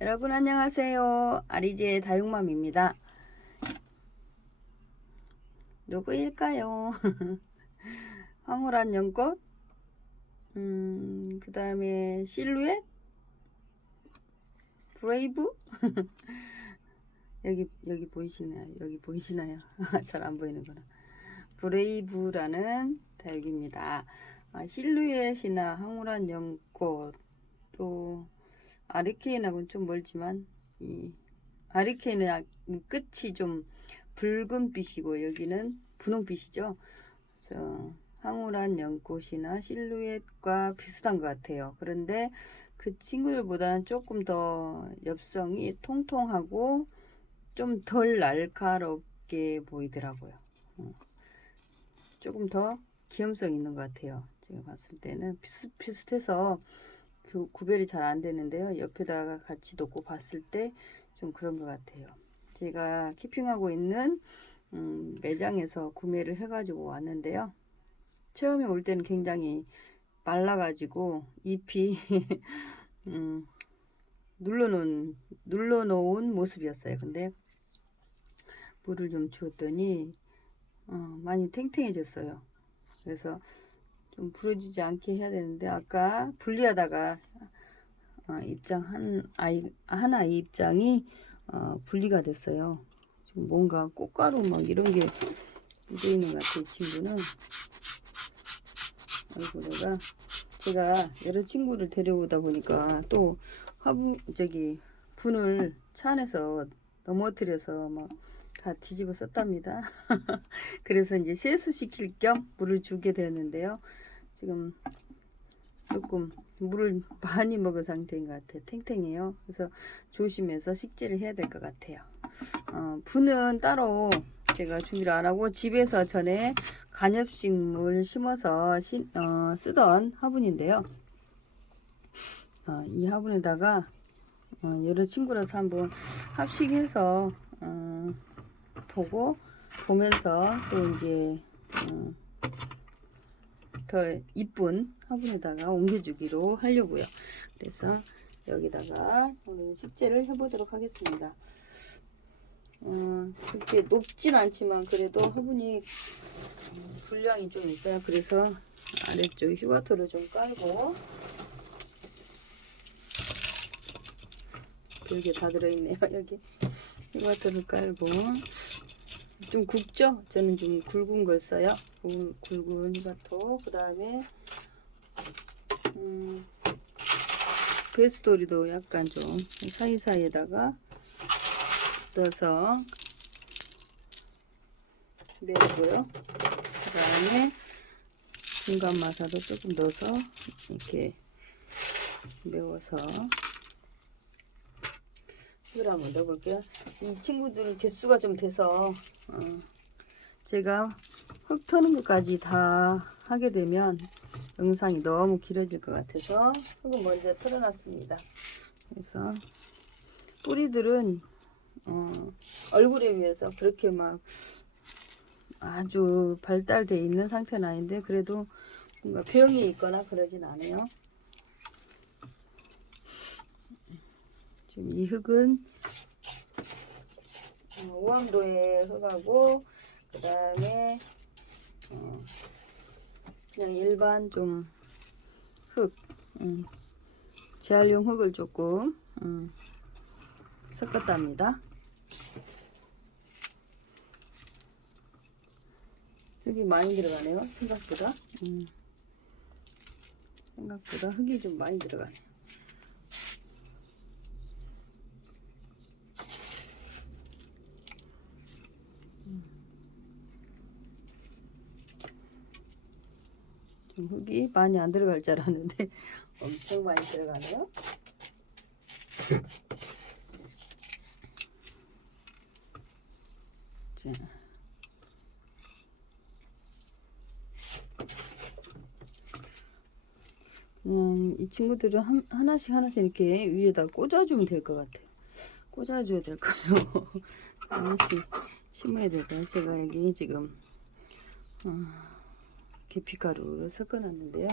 여러분 안녕하세요. 아리지의 다육맘입니다. 누구일까요? 황홀한 연꽃, 음, 그 다음에 실루엣, 브레이브, 여기 여기 보이시나요? 여기 보이시나요? 잘 안 보이는구나. 브레이브라는 다육입니다. 아, 실루엣이나 황홀한 연꽃 또 아리케인하고는 좀 멀지만 이 아리케인은 약- 끝이 좀 붉은 빛이고 여기는 분홍빛이죠. 그래서 황홀한 연꽃이나 실루엣과 비슷한 것 같아요. 그런데 그 친구들보다는 조금 더 엽성이 통통하고 좀 덜 날카롭게 보이더라고요. 어. 조금 더 기염성 있는 것 같아요. 제가 봤을 때는 비슷비슷해서 그 구별이 잘 안 되는데요. 옆에다가 같이 놓고 봤을 때 좀 그런 것 같아요. 제가 키핑하고 있는 음, 매장에서 구매를 해가지고 왔는데요. 처음에 올 때는 굉장히 말라가지고 잎이 음, 눌러놓은 눌러놓은 모습이었어요. 근데 물을 좀 주었더니 어, 많이 탱탱해졌어요. 그래서 좀 부러지지 않게 해야 되는데 아까 분리하다가 어, 입장 한 아이 한 아이 입장이 어, 분리가 됐어요. 지금 뭔가 꽃가루 막 이런 게 묻어 있는 것 같아요. 이 친구는. 아이고 내가 제가 여러 친구를 데려오다 보니까 또 화분 저기 분을 차 안에서 넘어뜨려서 막 다 뒤집어 썼답니다. 그래서 이제 세수시킬 겸 물을 주게 되는데요. 지금 조금 물을 많이 먹은 상태인 것 같아요. 탱탱해요. 그래서 조심해서 식재를 해야 될 것 같아요. 어, 분은 따로 제가 준비를 안 하고 집에서 전에 간엽식물 심어서 시, 어, 쓰던 화분인데요. 어, 이 화분에다가 어, 여러 친구라서 한번 합식해서 어, 보고 보면서 또 이제 어, 더 이쁜 화분에다가 옮겨주기로 하려고요. 그래서 여기다가 오늘 식재를 해보도록 하겠습니다. 어, 그렇게 높진 않지만 그래도 화분이 분량이 좀 있어요. 그래서 아래쪽 휴가토를 좀 깔고 별게 다 들어있네요. 여기 휴가토를 깔고 좀 굵죠? 저는 좀 굵은 걸 써요. 굵, 굵은 휴가토. 그 다음에 음, 베스토리도 약간 좀 사이사이에다가 넣어서 메우고요. 그 다음에 중간 마사도 조금 넣어서 이렇게 메워서 이걸 한번 넣어볼게요. 이 친구들 개수가 좀 돼서 어, 제가 흙 터는 것까지 다 하게 되면 영상이 너무 길어질 것 같아서 흙은 먼저 털어놨습니다. 그래서 뿌리들은 어, 얼굴에 비해서 그렇게 막 아주 발달돼 있는 상태는 아닌데 그래도 뭔가 병이 있거나 그러진 않아요. 지금 이 흙은 어, 우암도의 흙하고 그 다음에 어, 그냥 일반 좀 흙, 음, 재활용 흙을 조금 음, 섞었답니다. 흙이 많이 들어가네요. 생각보다. 음, 생각보다 흙이 좀 많이 들어가네요. 흙이 많이 안 들어갈 줄 알았는데 엄청 많이 들어가네요. 자. 그냥 이 친구들은 한, 하나씩 하나씩 이렇게 위에다 꽂아주면 될 것 같아요. 꽂아줘야 될 거예요. 하나씩 심어야 될 거예요. 제가 여기 지금 어, 계피가루를 섞어놨는데요.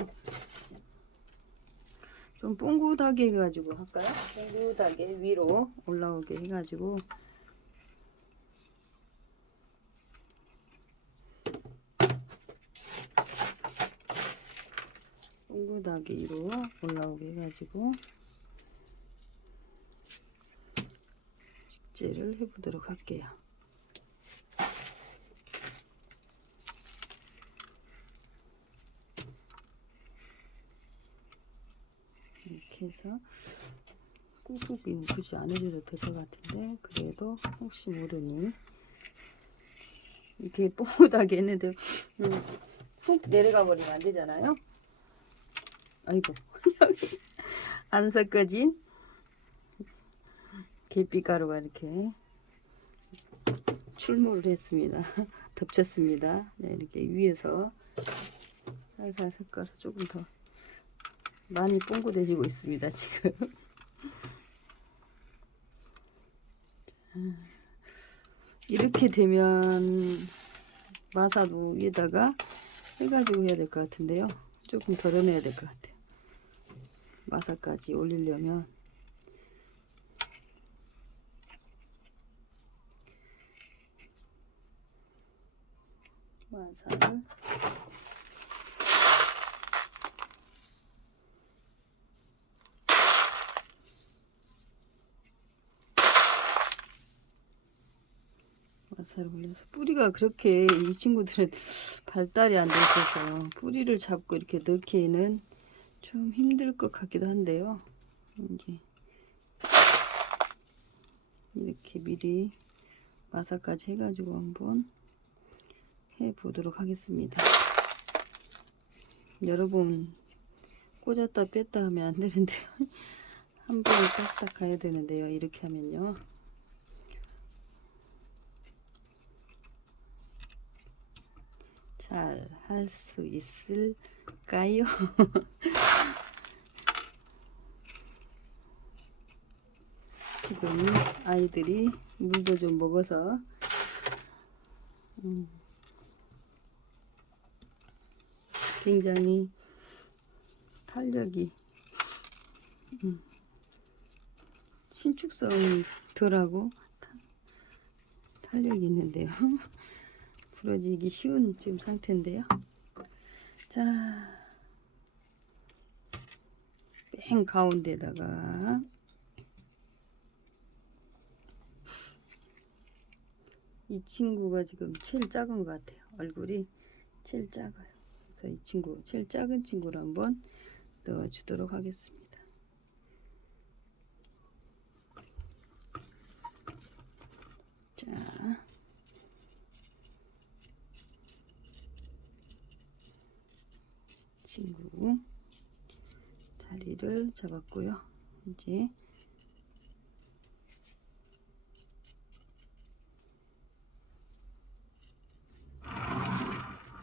좀 뽕긋하게 해가지고 할까요? 뽕긋하게 위로 올라오게 해가지고 뽕긋하게 위로 올라오게 해가지고 식재를 해보도록 할게요. 이렇게 해서 굳이 안 해줘도 될 것 같은데 그래도 혹시 모르니. 이렇게 뽀얗게 했는데 음, 훅 내려가 버리면 안 되잖아요? 아이고 여기 안 섞어진 계피가루가 이렇게 출몰을 했습니다. 덮쳤습니다. 네, 이렇게 위에서 살살 섞어서 조금 더 많이 뽕고대지고 있습니다 지금. 자, 이렇게 되면 마사도 위에다가 해가지고 해야 될 것 같은데요. 조금 덜어내야 될 것 같아요. 마사까지 올리려면. 마사를 마사를 올려서 뿌리가 그렇게 이 친구들은 발달이 안 돼 있어서 뿌리를 잡고 이렇게 넣기에는 좀 힘들 것 같기도 한데요. 이제 이렇게 미리 마사까지 해가지고 한번 해 보도록 하겠습니다. 여러 번 꽂았다 뺐다 하면 안 되는데요. 한 번에 딱딱 가야 되는데요. 이렇게 하면요. 잘 할 수 있을까요? 지금 아이들이 물도 좀 먹어서 음, 굉장히 탄력이 음, 신축성이 덜하고 타- 탄력이 있는데요. 부러지기 쉬운 지금 상태인데요. 자, 맨 가운데다가 이 친구가 지금 제일 작은 것 같아요. 얼굴이 제일 작아요. 그래서 이 친구, 제일 작은 친구를 한번 넣어주도록 하겠습니다. 자. 친구 자리를 잡았고요. 이제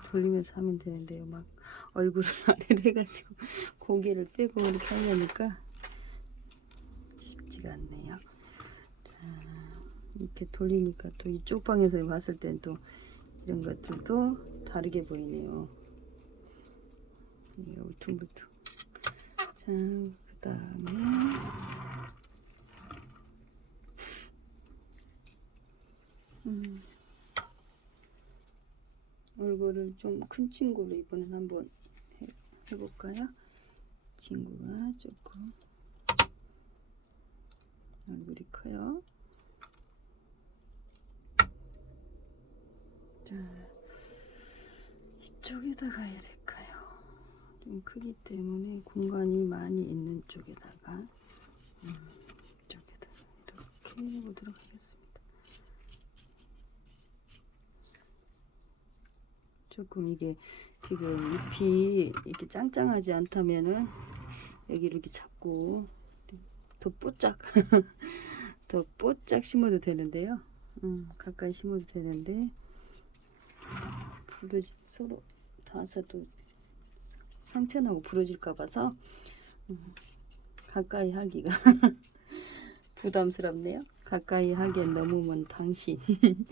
돌리면서 하면 되는데요. 막 얼굴을 아래로 해가지고 고개를 빼고 이렇게 하려니까 쉽지가 않네요. 자, 이렇게 돌리니까 또 이쪽 방에서 봤을 땐 또 이런 것들도 다르게 보이네요. 이게 울퉁불퉁. 자, 그 다음에 음, 얼굴을 좀 큰 친구로 이번엔 한번 해, 해볼까요? 친구가 조금 얼굴이 커요. 자, 이쪽에다가 해야 될까요? 좀 크기 때문에 공간이 많이 있는 쪽에다가 음, 쪽에다 이렇게 해보도록 하겠습니다. 조금 이게 지금 잎이 이렇게 짱짱하지 않다면은 여기 이렇게 잡고 더 뽀짝 더 뽀짝 심어도 되는데요. 음, 가까이 심어도 되는데 부러지 서로 닿아서도 상처나고 부러질까 봐서 음, 가까이 하기가 부담스럽네요. 가까이 하기엔 너무 먼 당신.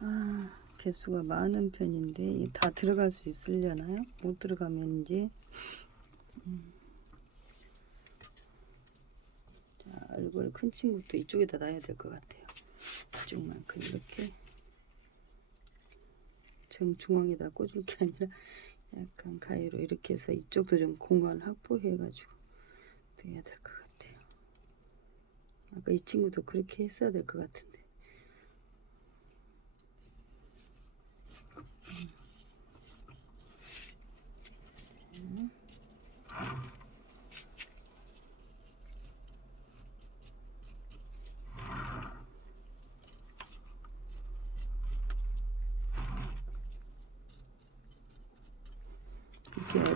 아, 개수가 많은 편인데 다 들어갈 수 있으려나요? 못 들어가면 이제 음. 자 얼굴 큰 친구도 이쪽에다 놔야 될 것 같아요. 이쪽만큼 이렇게 정 중앙에다 꽂을 게 아니라 약간 가위로 이렇게 해서 이쪽도 좀 공간 확보해가지고 돼야 될 것 같아요. 아까 이 친구도 그렇게 했어야 될 것 같은데.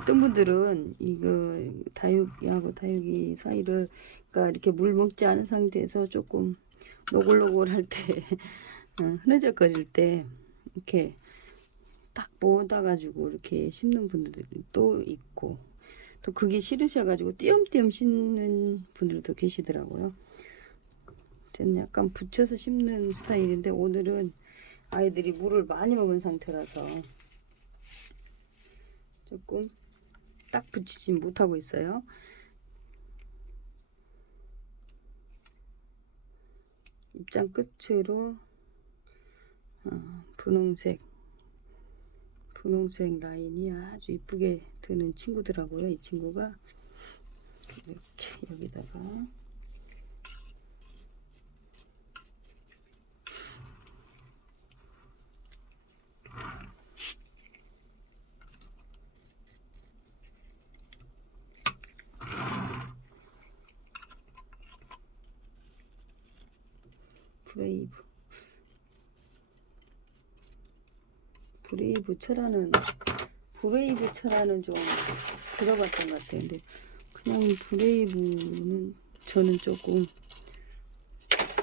어떤 분들은 이거 다육이하고 다육이 사이를 그러니까 이렇게 물 먹지 않은 상태에서 조금 노골노골할 때 어, 흐느적거릴 때 이렇게 딱 모아다 가지고 이렇게 심는 분들이 또 있고 또 그게 싫으셔가지고 띄엄띄엄 심는 분들도 계시더라고요. 저는 약간 붙여서 심는 스타일인데 오늘은 아이들이 물을 많이 먹은 상태라서 조금 딱 붙이지 못하고 있어요. 입장 끝으로 어, 분홍색 분홍색 라인이 아주 이쁘게 드는 친구더라고요. 이 친구가 이렇게 여기다가 브레이브 브레이브 철화는 브레이브 철화는 좀 들어봤던 것 같아요. 근데 그냥 브레이브는 저는 조금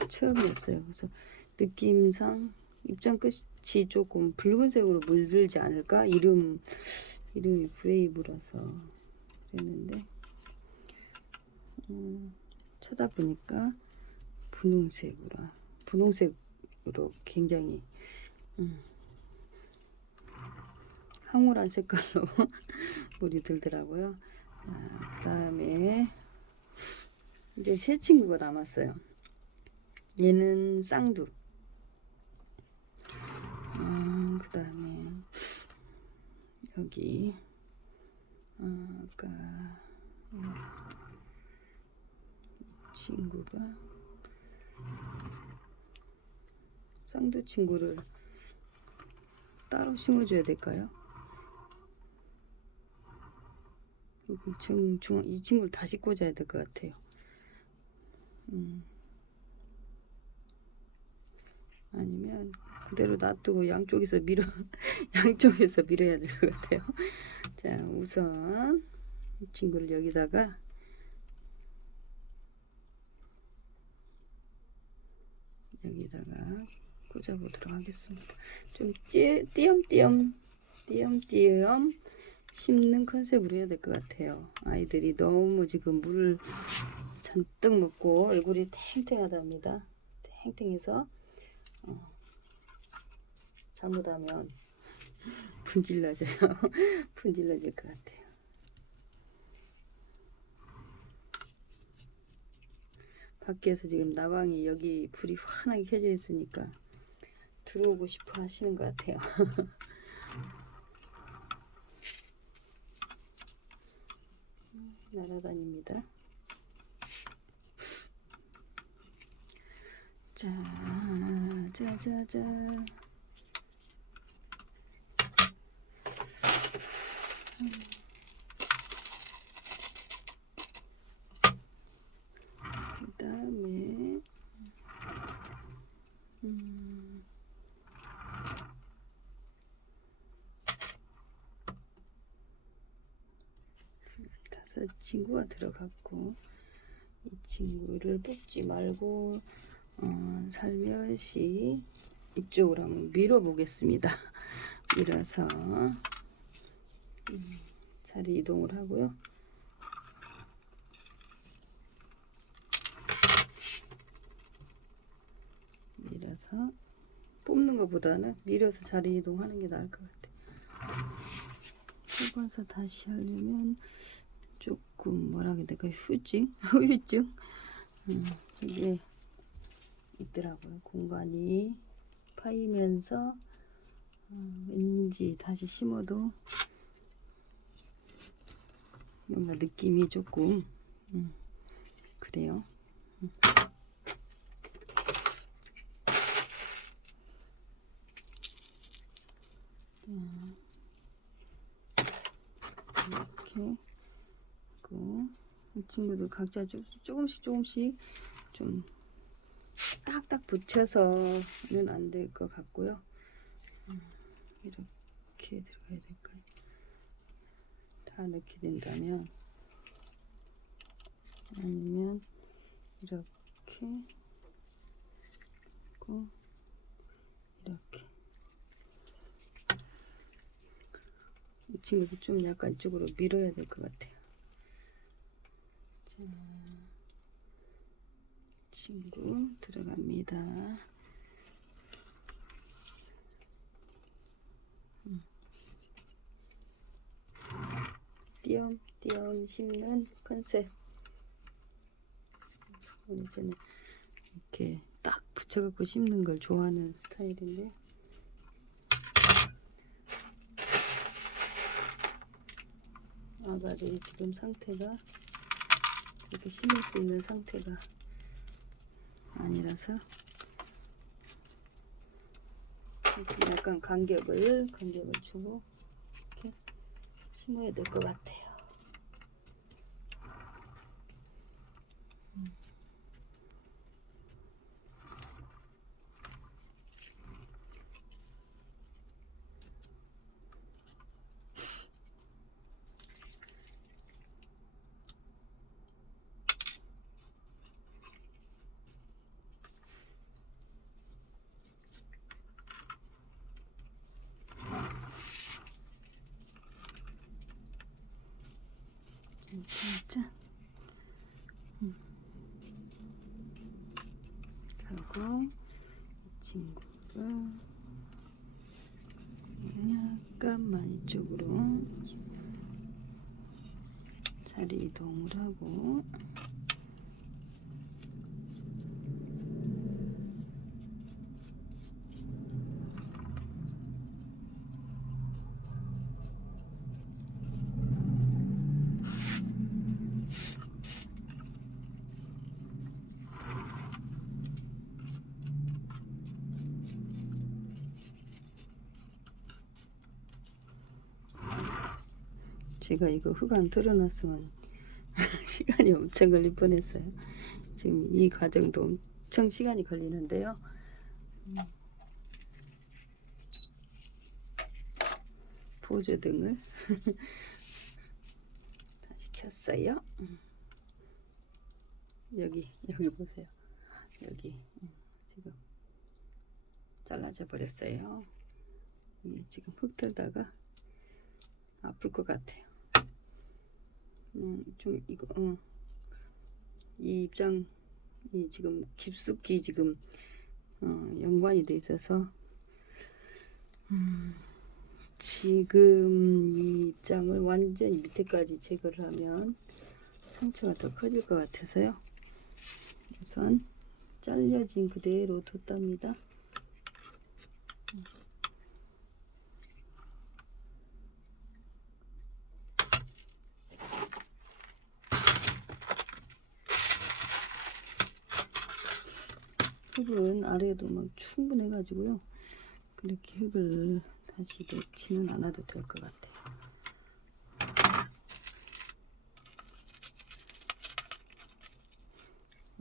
처음이었어요. 그래서 느낌상 입장 끝이 조금 붉은색으로 물들지 않을까? 이름 이름이 브레이브라서 그랬는데 음, 쳐다보니까 분홍색으로 분홍색으로 굉장히 음, 황홀한 색깔로 물이 들더라고요. 아, 그다음에 이제 새 친구가 남았어요. 얘는 쌍두. 아, 그다음에 여기 아, 아까 이 친구가 쌍두 친구를 따로 심어줘야 될까요? 중, 중, 이 친구를 다시 꽂아야 될 것 같아요. 음. 아니면 그대로 놔두고 양쪽에서 밀어 양쪽에서 밀어야 될 것 같아요. 자 우선 이 친구를 여기다가 여기다가 꽂아보도록 하겠습니다. 좀 띄, 띄엄띄엄 띄엄띄엄 심는 컨셉으로 해야 될 것 같아요. 아이들이 너무 지금 물을 잔뜩 먹고 얼굴이 탱탱하답니다. 탱탱해서 어, 잘못하면 분질러져요. 분질러질 것 같아요. 밖에서 지금 나방이 여기 불이 환하게 켜져 있으니까 들어오고 싶어 하시는 것 같아요. 날아다닙니다. 자, 자, 자, 자. 그 다음에 음, 다섯 친구가 들어갔고 이 친구를 뽑지 말고 어, 살며시 이쪽으로 한번 밀어 보겠습니다. 밀어서 음, 자리 이동을 하고요. 밀어서 뽑는 것보다는 밀어서 자리 이동하는 게 나을 것 같아. 뽑아서 다시 하려면 조금 뭐라 해야 될까 후증? 후유증? 음, 이게 있더라고요. 공간이 파이면서 어, 왠지 다시 심어도 뭔가 느낌이 조금 음, 그래요. 음. 이렇게 하고 이 친구들 각자 조- 조금씩 조금씩 좀 딱딱 붙여서는 안 될 것 같고요. 음, 이렇게 들어가야 될까요? 다 넣게 된다면 아니면 이렇게 하고 이렇게 이 친구도 좀 약간 이쪽으로 밀어야 될 것 같아요. 자, 친구 들어갑니다. 음. 띄엄띄엄 심는 컨셉. 오늘 저는 이렇게 딱 붙여갖고 심는 걸 좋아하는 스타일인데. 아가들이 지금 상태가 이렇게 심을 수 있는 상태가 아니라서 이렇게 약간 간격을 간격을 주고 이렇게 심어야 될 것 같아요. 진짜 음. 하고 이 친구가 약간만 이쪽으로 자리 이동을 하고 제가 이거 흙안 틀어놨으면 시간이 엄청 걸릴 뻔했어요. 지금 이 과정도 엄청 시간이 걸리는데요. 음. 보조등을 다시 켰어요. 음. 여기 여기 보세요. 여기 음, 지금 잘라져 버렸어요. 지금 흙 들다가 아플 것 같아요. 음, 좀 이거 어. 이 입장이 지금 깊숙이 지금 어, 연관이 돼 있어서 음, 지금 이 입장을 완전히 밑에까지 제거를 하면 상처가 더 커질 것 같아서요. 우선 잘려진 그대로 뒀답니다. 흙은 아래에도 막 충분해 가지고요. 그렇게 흙을 다시 넣지는 않아도 될 것 같아요.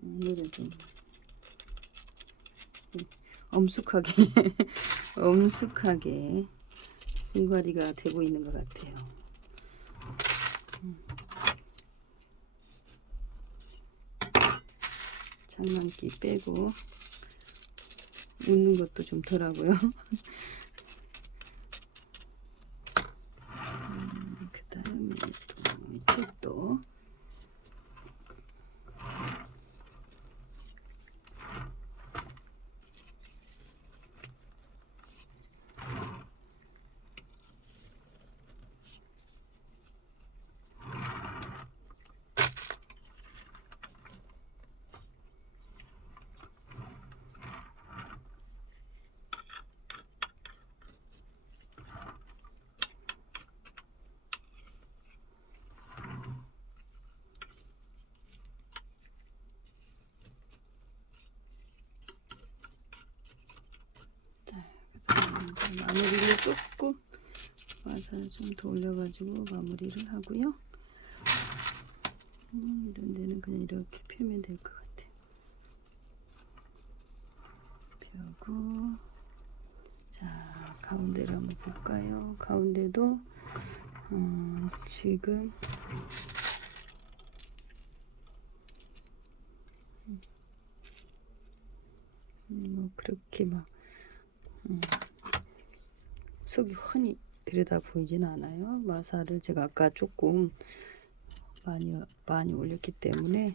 오늘은 좀 엄숙하게 엄숙하게 분갈이가 되고 있는 것 같아요. 음. 장난기 빼고 웃는 것도 좀 덜하고요. 음, 그 다음에 또 이쪽도 마무리를 조금 와사를 좀더 올려가지고 마무리를 하고요. 음, 이런 데는 그냥 이렇게 펴면 될 것 같아. 펴고 자 가운데를 한번 볼까요? 가운데도 어, 지금 음, 뭐 그렇게 막 음, 속이 훤히 들여다 보이진 않아요. 마사를 제가 아까 조금 많이 많이 올렸기 때문에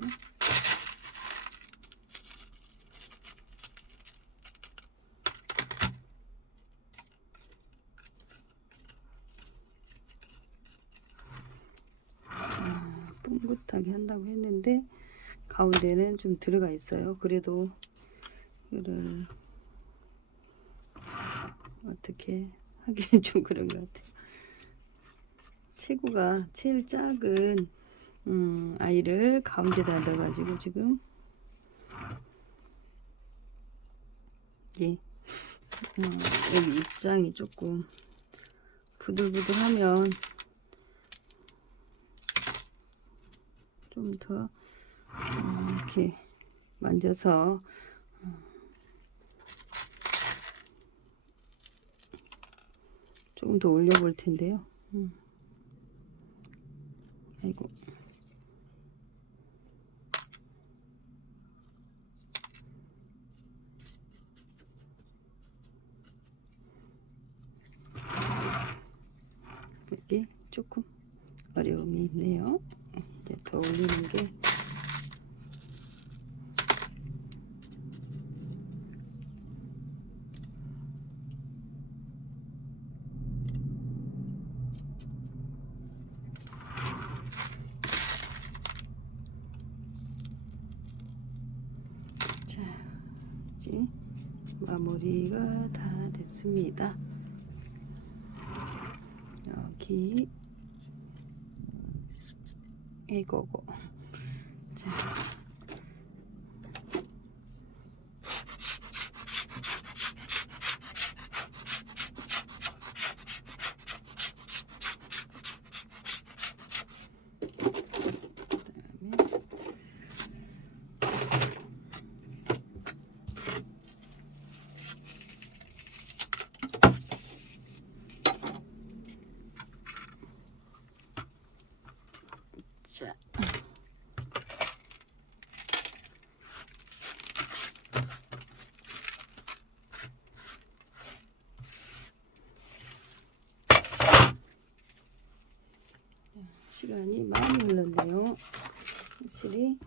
이렇게 아, 뽕긋하게 한다고 했는데 가운데는 좀 들어가 있어요. 그래도 이거를 어떻게 하기는 좀 그런 것 같아요. 체구가 제일 작은 음, 아이를 가운데다 넣어가지고 지금 예, 어, 여기 입장이 조금 부들부들하면 좀더 어, 이렇게 만져서 어, 조금 더 올려볼 텐데요. 음. 아이고. 이렇게 조금 어려움이 있네요. 이제 더 올리는 게 자, 이제 마무리가 다 됐습니다. 여기 이거고 자 그다음에 자. 시간이 많이 흘렀네요. 확실히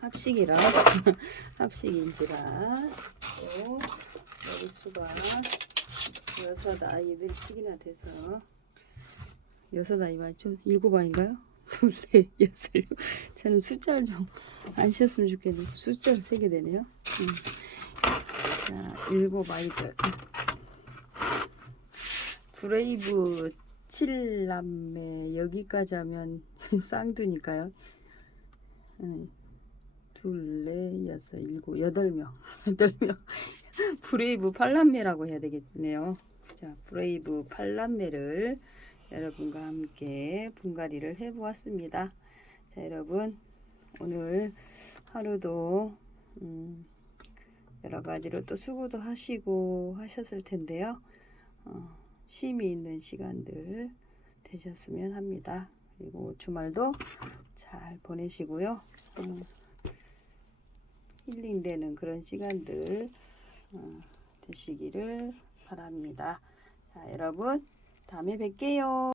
합식이라 합식인지라 또 머릿수가 여섯 아이들씩이나 돼서 여섯 아이 맞죠? 일곱 아이인가요? 둘, 넷, 여섯. 저는 숫자를 좀 안 쉬었으면 좋겠는데 숫자를 세게 되네요. 음. 자, 일곱 아이들. 브레이브 7남매 여기까지 하면 쌍두니까요. 음, 둘, 넷, 여섯, 일곱, 여덟 명. 여덟 명. 브레이브 8남매라고 해야 되겠네요. 자, 브레이브 8남매를 여러분과 함께 분갈이를 해 보았습니다. 자, 여러분 오늘 하루도 음, 여러 가지로 또 수고도 하시고 하셨을 텐데요. 어, 쉼이 있는 시간들 되셨으면 합니다. 그리고 주말도 잘 보내시고요. 음, 힐링되는 그런 시간들 어, 되시기를 바랍니다. 자, 여러분 다음에 뵐게요.